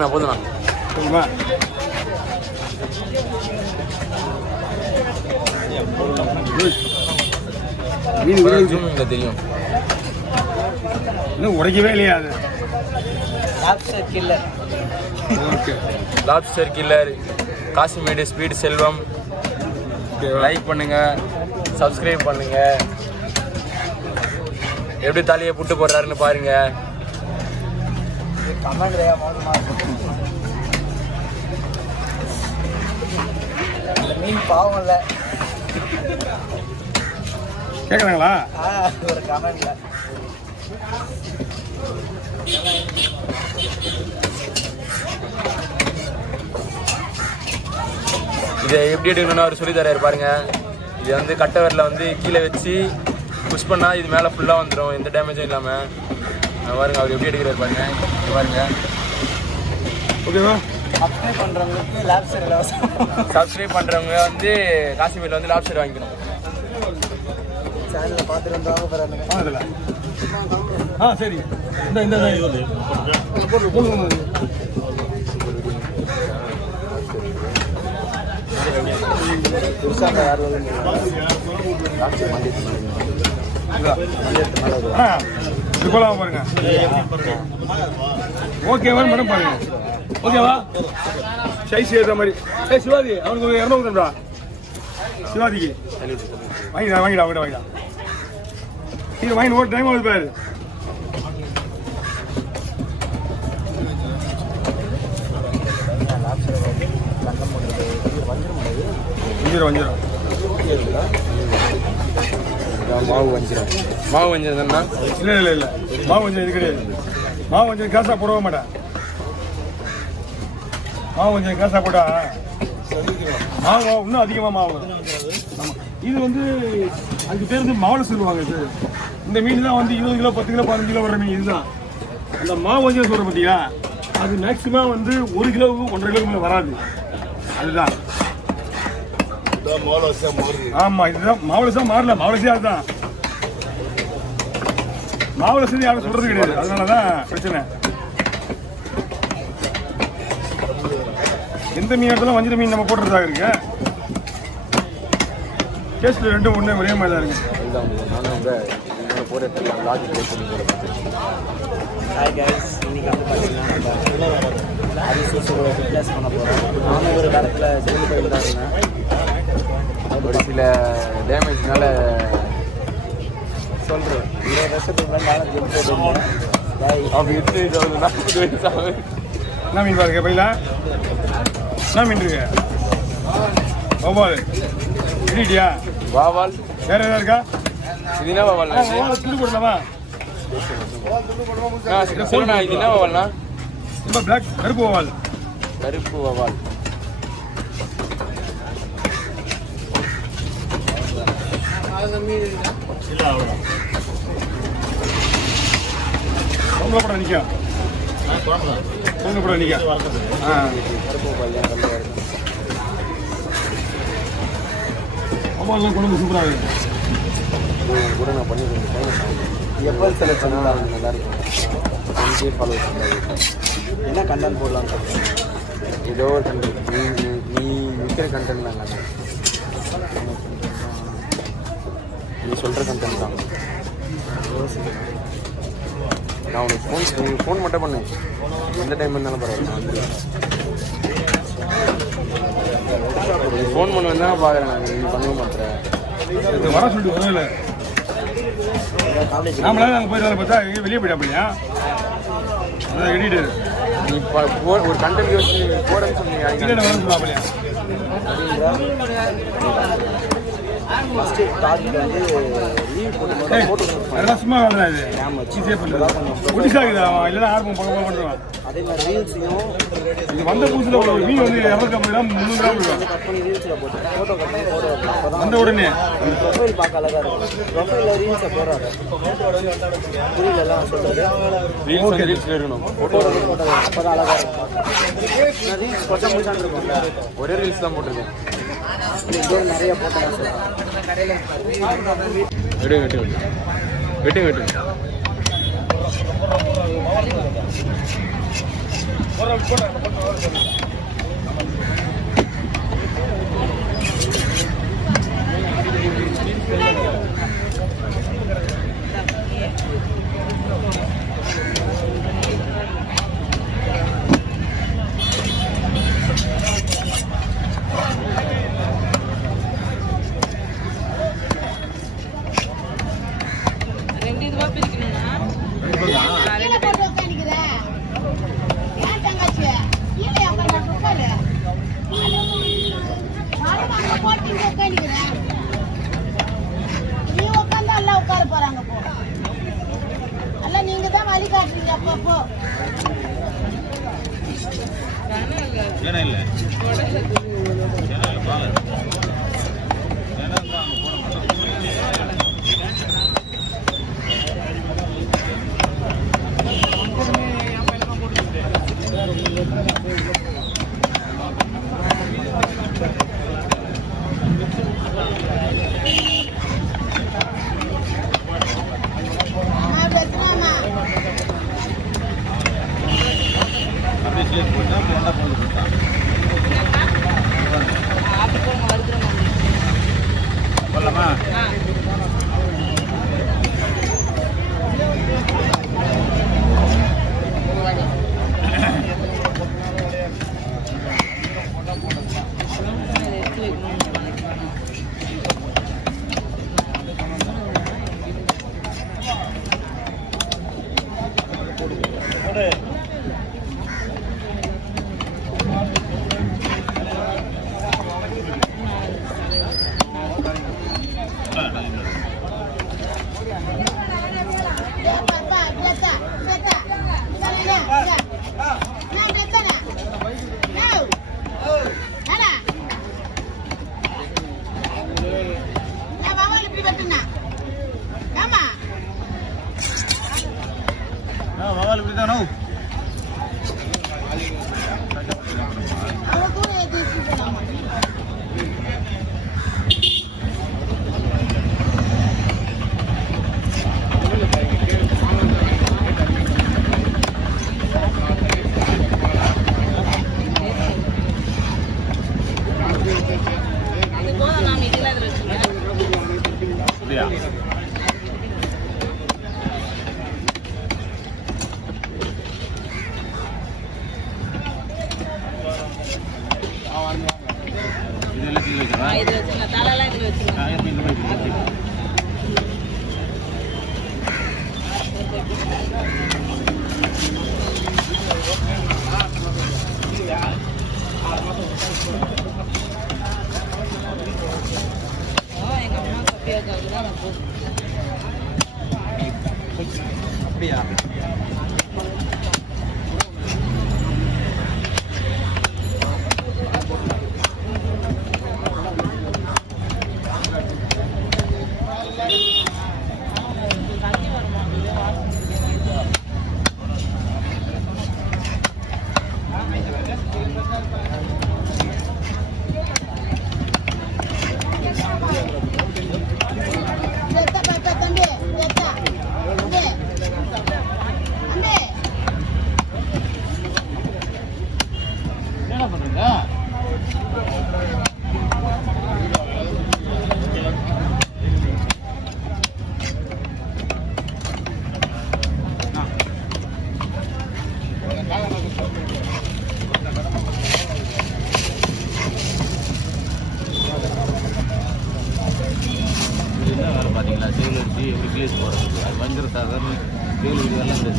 போதுண்ணா தெரியும் இன்னும் உடைக்கவே இல்லையா அது லாப்ஸ்டர் கில்லர் காசிமேடு ஸ்பீட் செல்வம். லைக் பண்ணுங்க, சப்ஸ்கிரைப் பண்ணுங்க. எப்படி தலையை புட்டு போடுறாருன்னு பாருங்க. மீன் பாவம் இல்லை கேட்குறாங்களா? ஒரு கமெண்ட்ல இதை எப்படி எடுக்கணும்னு அவர் சொல்லி தராரு பாருங்க. இது வந்து கட்டை விரல வந்து கீழே வச்சு புஷ் பண்ணா இது மேலே ஃபுல்லாக வந்துடும், எந்த டேமேஜும் இல்லாமல். பாருங்க அவர் எப்படி எடுக்கிறாரு பாருங்க. பாருங்க ஓகேவா? சப்ஸ்கிரைப் பண்ணுறவங்களுக்கு லாப்ஸ்டர் இலவசம். சப்ஸ்கிரைப் பண்ணுறவங்க வந்து காசிமேடில் வந்து லாப்ஸ்டர் வாங்கிக்கணும். சேனலில் பார்த்துட்டு வந்தவங்க பாருங்க. சரி இந்த புதுசாக யாரும் பாருங்க. ஓகேவா மேடம்? பாருங்க ஓகேவா? சைஸ் ஏற்ற மாதிரி. சிவாஜி அவனுக்கு ஒரு 200 கொடுத்தா சிவாஜிக்கு வாங்கிடா இது வாங்கி ஒரு டைம் ஆகுது பாரு. வஞ்சிரம் மாவு வஞ்சிரம் தானே? இல்லை மாவு வஞ்சம் இது கிடையாது. மாவு வஞ்சம் காசாக போடவே மாட்டேன். மாவு வஞ்சம் காசாக போட்டா மாவு இன்னும் அதிகமாக மாவு. ஆமாம், இது வந்து அதுக்கு பேர் வந்து மாவுல சொல்லுவாங்க. இது இந்த மீன் தான் வந்து 20 கிலோ 10 கிலோ 15 கிலோ வர மீன். இதுதான் அந்த மாவு வஞ்சம் சொல்கிற பார்த்தீங்களா? அது மேக்ஸிமம் வந்து 1 கிலோவுக்கு 1.5 கிலோவுக்கு மேலே வராது. அதுதான். ஆமாம், இதுதான் மாவுலசா மாறல. மாவுலசே அதுதான். மாவுலசே யாரும் சொல்றது கிடையாது. அதனாலதான் பிரச்சனை. எந்த மீன் இடத்துல வஞ்சிர மீன் நம்ம போட்டுறதாக இருக்கு. டேஸ்ட்ல ரெண்டும் ஒண்ணே ஒரே மாதிரி தான் இருக்கு. ஹாய் கைஸ், இன்னைக்கு வந்து பார்த்தீங்கன்னா நம்ம ஹரிசூசோட ஃபிட்னஸ் பண்ண போகிறோம். நானும் ஒரு காலத்தில் ஜெயிலுக்கு போயிருந்தாங்க. ஒரு சில டேமேஜ்னால சொல்கிறேன். 20 வருஷத்துக்கு முன்னாடி நானும் ஜெயில் போயிருந்தேன். அப்படி எடுத்து 40 வயசு ஆகுது. என்ன மீன் பாருங்க பையில? என்ன மீன் இருக்கு? வவ்வால் இடியா? வாவால் வேற ஏதாவது இருக்கா? இது என்ன வாவால்ண்ணா? துண்டு போடலாமா? சொல்லுண்ணா, இது என்ன வாவால்ண்ணா? ரொம்ப பிளாக் கருப்பு வவ்வால். கருப்பு வாவால். பொங்கல படம் நிற்க அம்மாலாம் குழம்பு சூப்பராக இருக்கு. கூட நான் பண்ணி எப்போ செலக்ஷன் நல்லா இருக்கும். என்ன கண்டென்ட் போடலாம்? ஏதோ ஒரு கண்டென்ட் நீ விற்கிற கண்டென்ட் தாங்க. நீ சொல்கிற கண்டென்ட் தான். நான் உனக்கு ஃபோன் மட்டும் பண்ணேன். எந்த டைம் இருந்தாலும் பரவாயில்ல. நீ ஃபோன் பண்ண தான் பார்க்குறேன். நான் நீ பண்ணவே மாட்டேறேன். இது வர சொல்லிட்டு வரவே இல்லை. நாமளால நாங்கள் போய் வேலை பார்த்தா எங்கேயும் வெளியே போயிட்டா அப்படியா? அதான் எடிட்டர் நீ ஒரு கண்டென்ட் யோசிச்சு போடன்னு சொன்னீங்க. வர சொல்லலாம் அப்படியா? ஃபஸ்ட்டு டார்கெட் வந்து லீவ் போட்டு அதெல்லாம் சும்மா வேலை தான். இது ஈஸியாக பண்ணுறது ஒடிசாக்குதா? இல்லைன்னா ஆர்வம் பக்கம் பண்ணுறான். அதே மாதிரி ரீல்ஸையும் இது வந்த புதுசில் ஒரு மீன் வந்து 250 கிராம் 300 கிராம் இருக்கும். கட் பண்ணி ரீல்ஸில் போட்டு ஃபோட்டோ கட் பண்ணி ஃபோட்டோ வைக்கலாம். அப்போ வந்த உடனே அந்த ப்ரொஃபைல் பார்க்க அழகாக இருக்கும். ப்ரொஃபைலில் ரீல்ஸை போடுறாரு. புரியலாம் சொல்கிறது. ரீல்ஸ் இருக்கணும். ஃபோட்டோ அப்போ தான் அழகாக இருக்கும். நான் ரீல்ஸ் கொஞ்சம் முடிச்சான்னு இருக்கும்ல. ஒரே ரீல்ஸ் தான் போட்டிருக்கேன். நிறைய போட்டோம். வெட்டுங்க அப்படியா? பார்த்தீங்களா சேல் அடிச்சு எப்படி கிளேஸ் போடுறது அது வஞ்சிர சாதாரண சேல் இதெல்லாம் இந்த